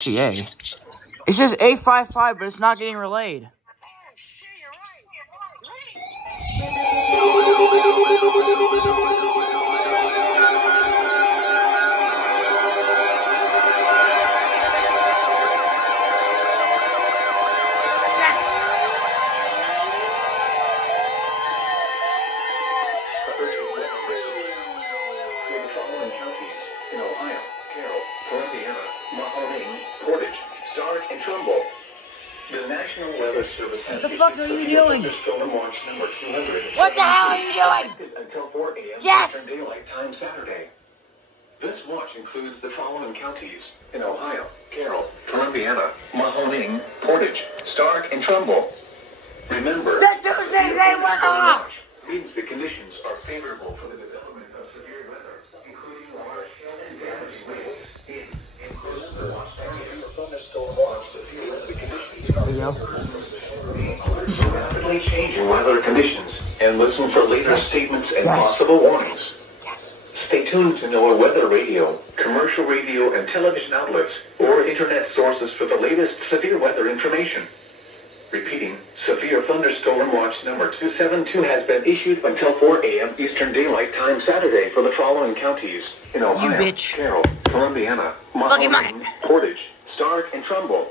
GA. It says 855, but it's not getting relayed. The National Weather Service has what the fuck are you doing? What the hell are you doing? Until 4 a.m. Yes! Eastern Daylight Time Saturday. This watch includes the following counties in Ohio: Carroll, Columbiana, Mahoning, Portage, Stark, and Trumbull. Remember, The Tuesdays ain't went off! means the conditions are favorable for the development of severe weather, including large hail and damaging winds. Includes the watch area for thunderstorm watch to feel the conditions are rapidly changing weather conditions, and listen for later statements and possible warnings. Stay tuned to NOAA Weather Radio, commercial radio and television outlets, or internet sources for the latest severe weather information. Repeating, severe thunderstorm watch number 272 has been issued until 4 a.m. Eastern Daylight Time Saturday for the following counties in Ohio: Carroll, Columbiana, Mahoning, Portage, Stark, and Trumbull.